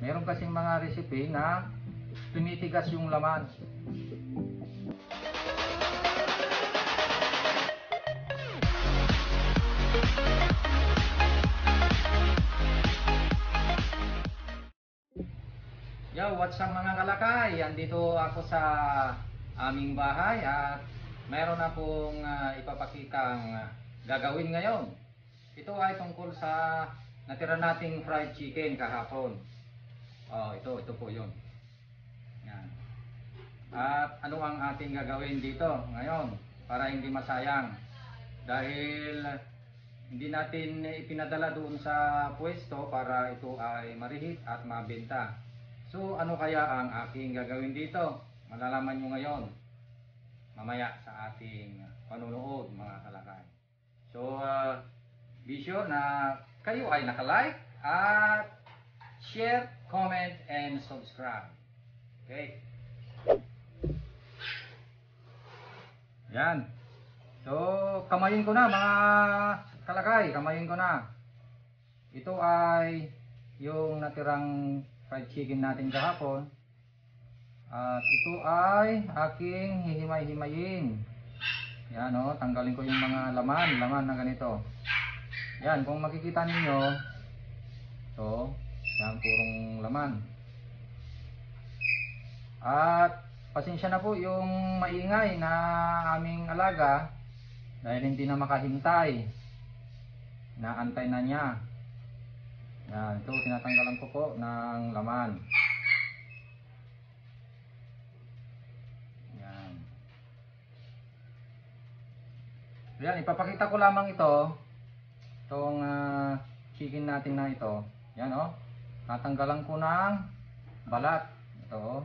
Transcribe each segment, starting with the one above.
Meron kasing mga recipe na tumitigas yung laman. Yo, what's up mga kalakay? Andito ako sa aming bahay at mayroon na pong ipapakitang gagawin ngayon. Ito ay tungkol sa natira nating fried chicken kahapon. Ito po yun. Yan. At ano ang ating gagawin dito ngayon para hindi masayang? Dahil hindi natin ipinadala doon sa pwesto para ito ay marihit at mabenta. So ano kaya ang aking gagawin dito? Malalaman nyo ngayon mamaya sa ating panunood mga kalakay. So be sure na kayo ay nakalike at share, comment, and subscribe. Okay? Yan. So kamayin ko na mga kalakay, kamayin ko na. Ito ay yung natirang fried chicken natin kahapon. At ito ay aking hihimay-himayin. Yan o, tanggalin ko yung mga laman na ganito. Yan, kung makikita ninyo, ito, yan, purong laman. At pasensya na po yung maingay na aming alaga dahil hindi na makahintay. Naantay na niya. Yan, ito tinatanggalan ko po ng laman. Yan. Yan, ipapakita ko lamang ito. Itong chicken natin na ito. Yan o. Tatanggalan ko ng balat. Ito o.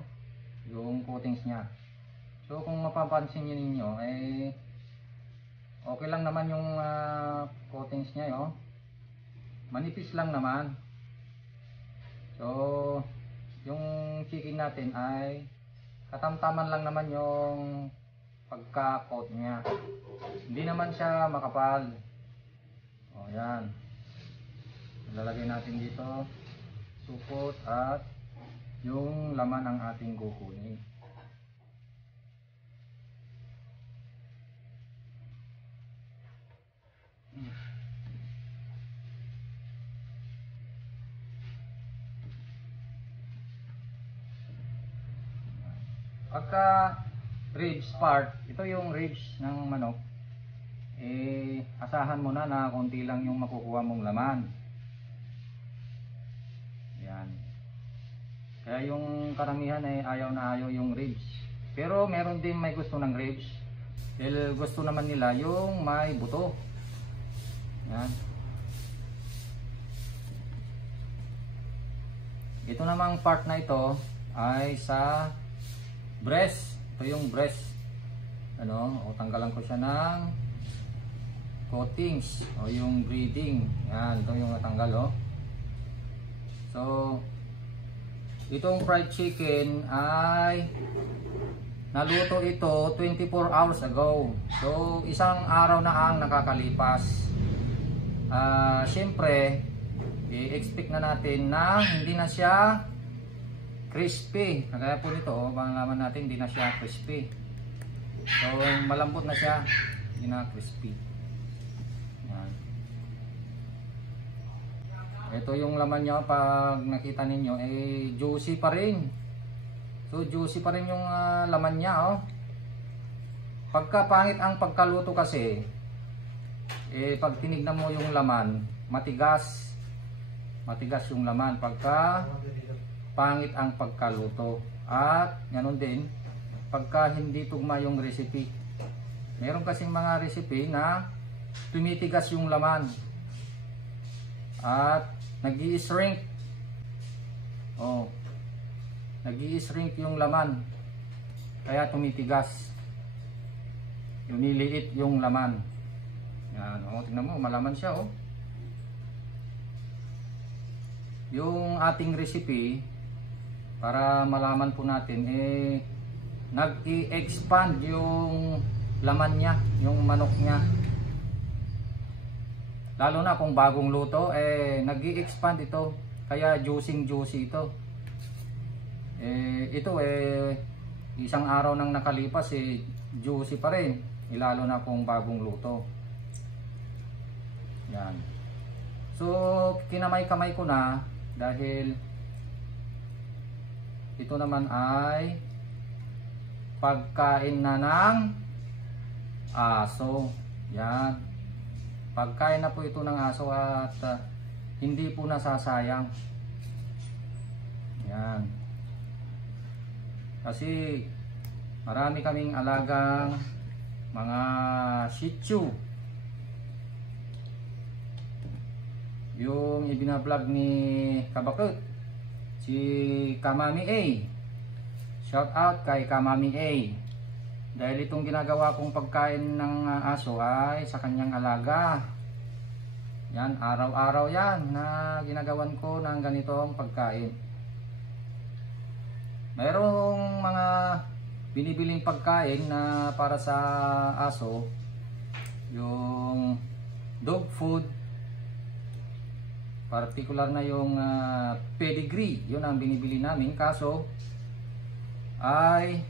Yung coatings niya. So kung mapapansin niyo ninyo, okay lang naman yung coatings niya o. Manipis lang naman. So yung chicken natin ay katamtaman lang naman yung pagka-coat niya. Hindi naman siya makapal. O yan. Ilalagay natin dito supot at yung laman ng ating kukunin. Pagka ribs part, ito yung ribs ng manok, asahan mo na konti lang yung makukuha mong laman. Yan. Kaya yung karamihan ay ayaw na ayaw yung ribs. Pero meron din may gusto ng ribs. Dahil gusto naman nila yung may buto. Yan. Ito namang part na ito ay sa breast. Ito yung breast. O tanggalan ko siya ng coatings o yung breeding. Yan, ito yung natanggal o. So itong fried chicken ay naluto ito 24 hours ago. So isang araw na ang nakakalipas. Siyempre i-expect na natin na hindi na siya crispy. Kaya po nito, malaman natin hindi na siya crispy. So malambot na siya, hindi na crispy. Yan. Ito yung laman niya, pag nakita ninyo juicy pa rin. So juicy pa rin yung laman niya Pagka pangit ang pagkaluto kasi, pag tinignan mo yung laman, matigas yung laman pagka pangit ang pagkaluto. At ganoon din pagka hindi tugma yung recipe. Meron kasing mga recipe na tumitigas yung laman at nag-i-shrink. Nag-i-shrink yung laman kaya tumitigas. Lumiliit yung laman. Yan, tingnan mo, malaman siya Yung ating recipe, para malaman po natin, nag-i-expand yung laman niya, yung manok niya. Lalo na kung bagong luto, nag-i-expand ito. Kaya juicy ito. Ito isang araw nang nakalipas juicy pa rin. Lalo na kung bagong luto. Yan. So kinamay-kamay ko na dahil ito naman ay pagkain na ng aso. Yan. Pagkain na po ito ng aso at hindi po nasasayang. Yan. Kasi marami kaming alagang mga Shih Tzu. Yung ibinablog ni Kabakut, si Kamami A. Shout out kay Kamami A. Dahil itong ginagawa kong pagkain ng aso ay sa kanyang alaga. Yan, araw-araw yan na ginagawan ko ng ganitong pagkain. Mayroong mga binibiling pagkain na para sa aso, yung dog food, particular na yung pedigree, yun ang binibili namin. Kaso ay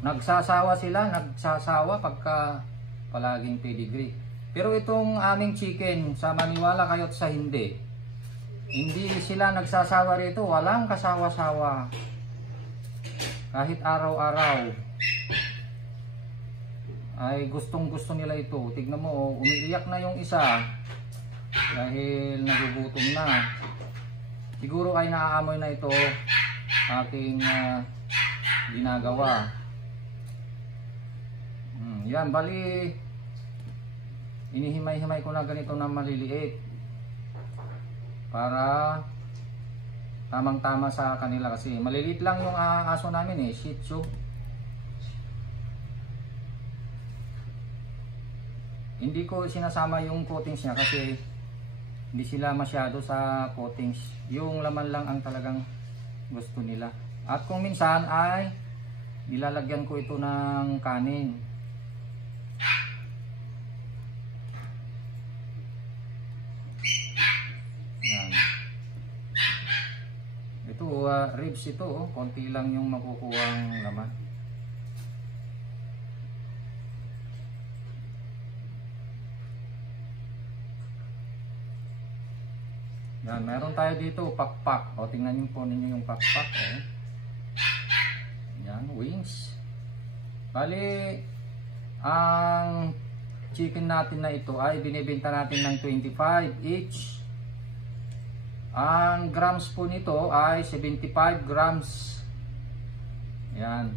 nagsasawa pagka palaging pedigree. Pero itong aming chicken, sa maniwala kayo't sa hindi sila nagsasawa rito. Walang kasawa-sawa. Kahit araw-araw ay gustong-gusto nila ito. Tignan mo, umiiyak na yung isa dahil nagugutom na. Siguro ay naaamoy na ito aking ginagawa. Yan, bali inihimay-himay ko na ganito na maliliit para tamang-tama sa kanila, kasi maliliit lang yung aso namin Shih Tzu. Hindi ko sinasama yung coatings niya kasi hindi sila masyado sa coatings. Yung laman lang ang talagang gusto nila. At kung minsan ay nilalagyan ko ito ng kanin. Ribs ito, konti lang yung makukuhang laman. Yan, meron tayo dito pakpak. Tingnan niyo po ninyo yung pakpak. Yan, wings. Bali, ang chicken natin na ito ay binibenta natin ng 25 each. Ang grams po nito ay 75 grams. Yan.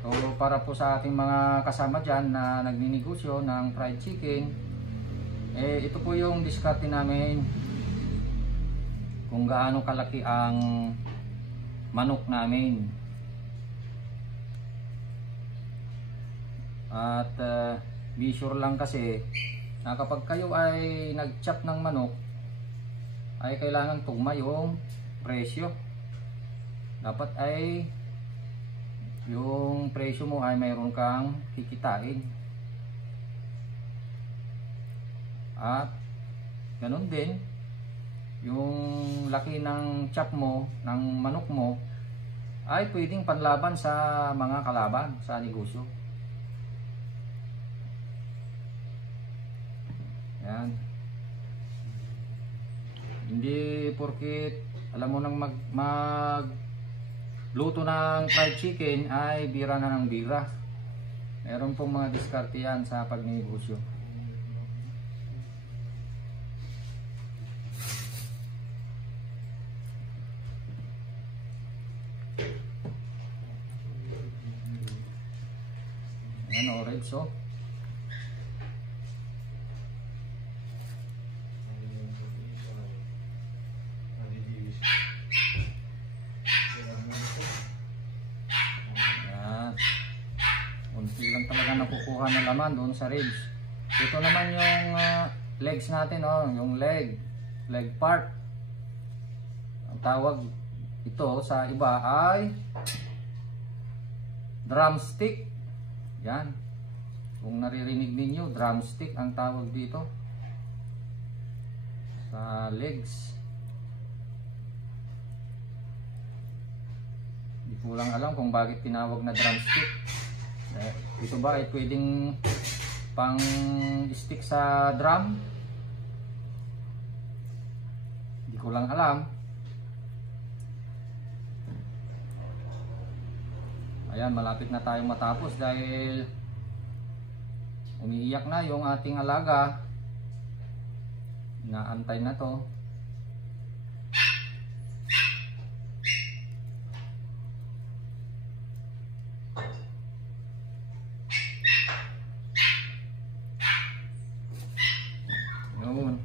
So para po sa ating mga kasama dyan na nagninegosyo ng fried chicken, ito po yung diskarte namin kung gaano kalaki ang manok namin. At be sure lang kasi na kapag kayo ay nag-chop ng manok ay kailangan tugma yung presyo. Dapat ay yung presyo mo ay mayroon kang kikitain. At ganun din yung laki ng chop mo, ng manok mo, ay pwedeng panlaban sa mga kalaban sa negosyo. Yan. Hindi porkit alam mo nang luto ng fried chicken ay bira na ng bira. Meron pong mga diskarte yan sa pagnegosyo. Yan, orange oh. Unti lang talaga nakukuha ng laman doon sa ribs. Ito naman yung legs natin, yung leg part. Ang tawag ito sa iba ay drumstick. Yan. Kung naririnig ninyo, drumstick ang tawag dito sa legs. Hindi ko lang alam kung bakit tinawag na drumstick. Ito ba ay pwedeng pang stick sa drum? Hindi ko lang alam. Ayan, malapit na tayong matapos dahil umiiyak na yung ating alaga. Inaantay na to. Yun.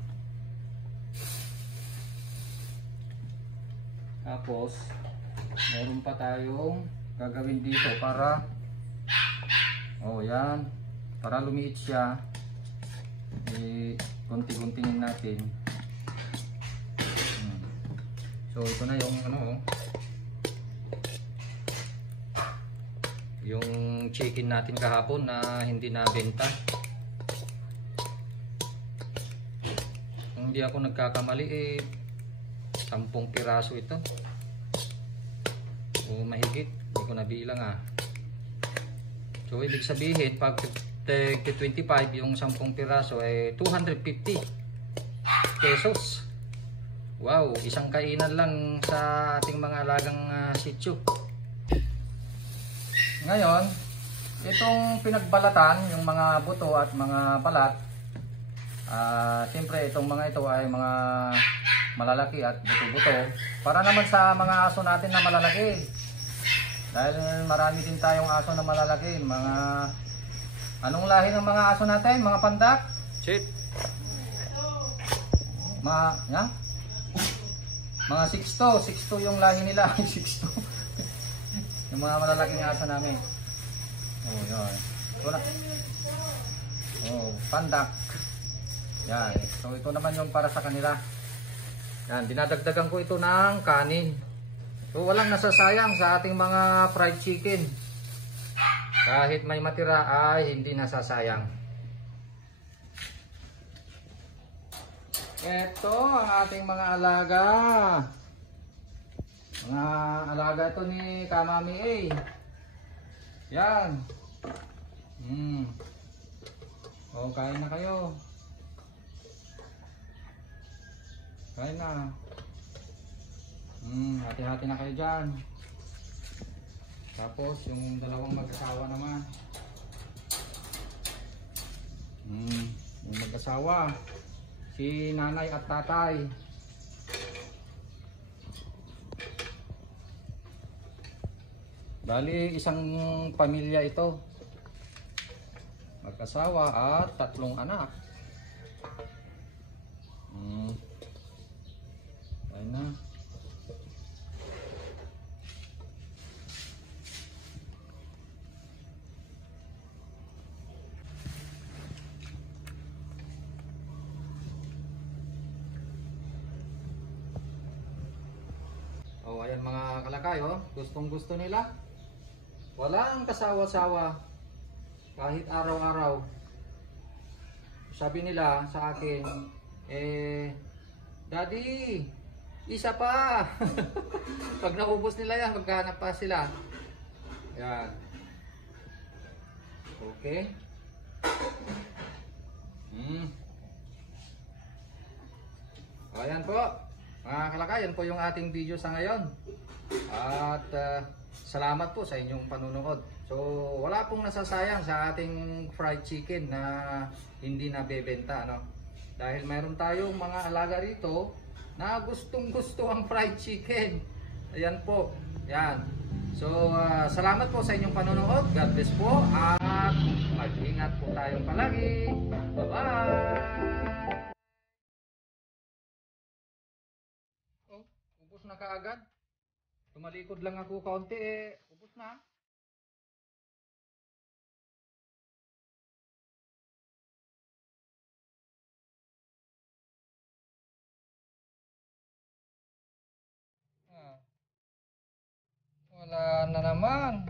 Tapos meron pa tayong gagawin dito para yan, para lumiit siya. Konti-kuntingin natin. So ito na yung yung chicken natin kahapon na hindi nabenta. Kung hindi ako nagkakamali 10 piraso ito o mahigit, hindi ko nabilang So ibig sabihin pag 25 yung 10 piraso ay 250 pesos. Wow, isang kainan lang sa ating mga alagang sitio. Ngayon, itong pinagbalatan, yung mga buto at mga balat, siyempre itong mga ito ay mga malalaki at buto-buto para naman sa mga aso natin na malalaki. Dahil marami din tayong aso na malalaki. Anong lahi ng mga aso natin? Mga pandak? Shit. Mga 6'2", yung lahi nila. 6'2". Yung mga malalaking aso namin. Yun. Pandak. Yan. So ito naman yung para sa kanila. Yan, dinadagdagan ko ito ng kanin. So walang nasasayang sa ating mga fried chicken. Kahit may matira ay hindi nasasayang. Ito ang ating mga alaga. Mga alaga ito ni Kamami A. Yan. Kain na kayo. Kain na. Hati-hati na kayo dyan. Tapos yung dalawang mag-asawa naman. Yung mag-asawa, si nanay at tatay. Bali isang pamilya ito. Mag-asawa at 3 anak. Ayun na. Ayan mga kalakay, gustong gusto nila. Walang kasawa-sawa kahit araw-araw. Sabi nila sa akin, Daddy, isa pa. Pag naubos nila yan, maghanap pa sila. Yan. Okay. Ayan po. Mga kalakay, yan po yung ating video sa ngayon. At salamat po sa inyong panunood. So wala pong nasasayang sa ating fried chicken na hindi nabebenta, dahil mayroon tayong mga alaga rito na gustong gusto ang fried chicken. Ayan po. Yan. So salamat po sa inyong panunood. God bless po at mag-ingat po tayong palagi. Bye-bye. Ubus na kaagad. Tumalikod lang ako kaunti, ubus na. Wala na naman.